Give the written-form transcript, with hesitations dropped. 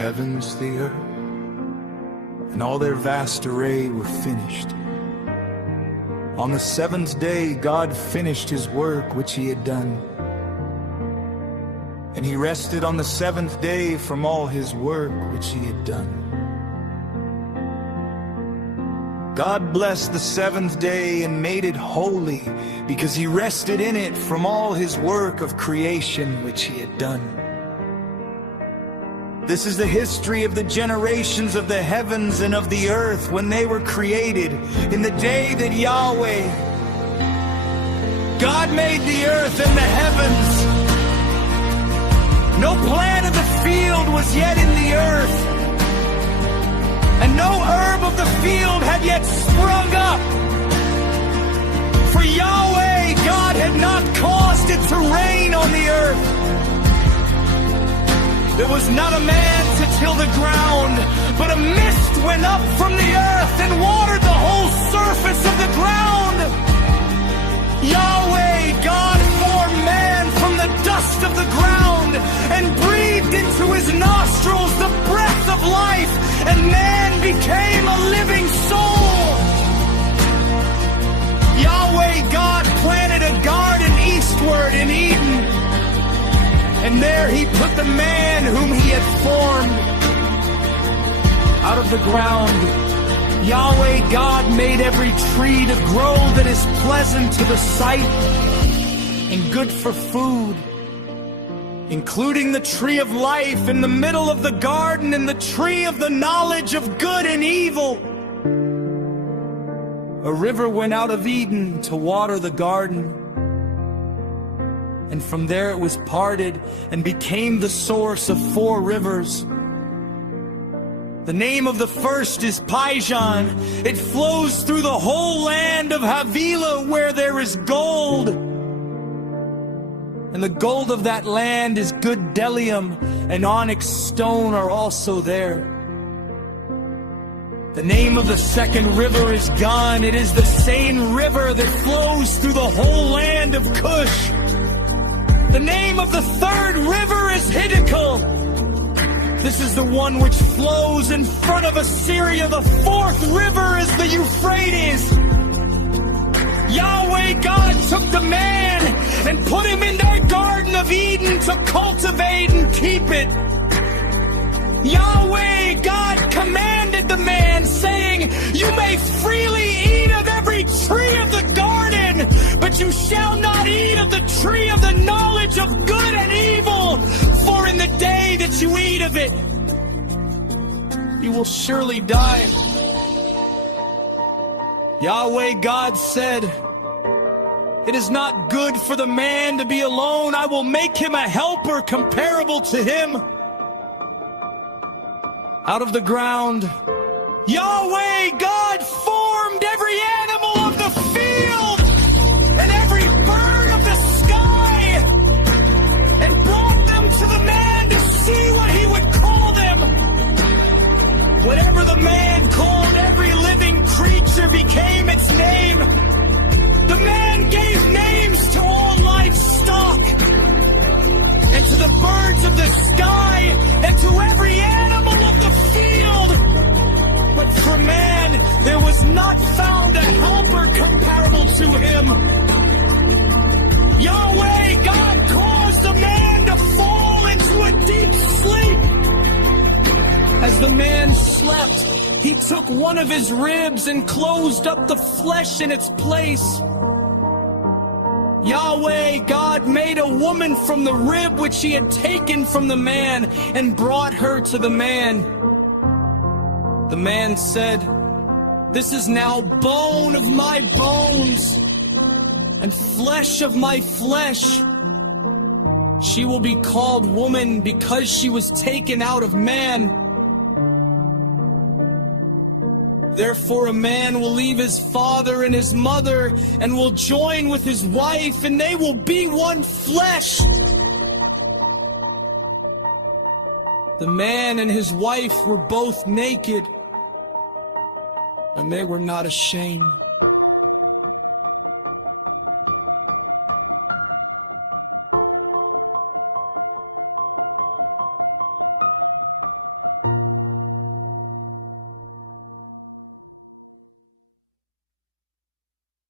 heavens, the earth, and all their vast array were finished. On the seventh day, God finished his work which he had done. And he rested on the seventh day from all his work which he had done. God blessed the seventh day and made it holy, because he rested in it from all his work of creation which he had done. This is the history of the generations of the heavens and of the earth when they were created, in the day that Yahweh, God made the earth and the heavens. No plant of the field was yet in the earth, and no herb of the field had yet sprung up. For Yahweh, God, had not caused it to rain on the earth. There was not a man to till the ground, but a mist went up from the earth and watered the whole surface of the ground. Yahweh, God, formed man from the dust of the ground and breathed into his nostrils the breath of life, and man became a living soul. Yahweh, God, planted a garden eastward in Eden, and there he put the man whom he had formed. Out of the ground, Yahweh God made every tree to grow that is pleasant to the sight and good for food, including the tree of life in the middle of the garden and the tree of the knowledge of good and evil. A river went out of Eden to water the garden, and from there it was parted and became the source of 4 rivers. The name of the first is Pishon. It flows through the whole land of Havilah, where there is gold. And the gold of that land is good bdellium, and onyx stone are also there. The name of the second river is Gun. It is the same river that flows through the whole land of Cush. The name of the third river is Hiddekel. This is the one which flows in front of Assyria. The fourth river is the Euphrates. Yahweh God took the man and put him in that Garden of Eden to cultivate and keep it. Yahweh God commanded the man, saying, "You may freely eat of every tree of the garden, but you shall not eat of the tree of the knowledge of good and evil, for in the day that you eat of it, you will surely die." Yahweh God said, "It is not good for the man to be alone. I will make him a helper comparable to him." Out of the ground, Yahweh God formed every animal of the field and every bird of the sky and brought them to the man to see what he would call them. Whatever the man called every living creature became its name. The man gave names to all livestock, and to the birds of the sky, and to every animal of the field. But for man, there was not found a helper comparable to him. Yahweh God caused the man to fall into a deep sleep. As the man slept, he took one of his ribs and closed up the flesh in its place. Yahweh God made a woman from the rib which he had taken from the man and brought her to the man. The man said, "This is now bone of my bones and flesh of my flesh. She will be called woman because she was taken out of man. Therefore a man will leave his father and his mother and will join with his wife, and they will be one flesh." The man and his wife were both naked, and they were not ashamed.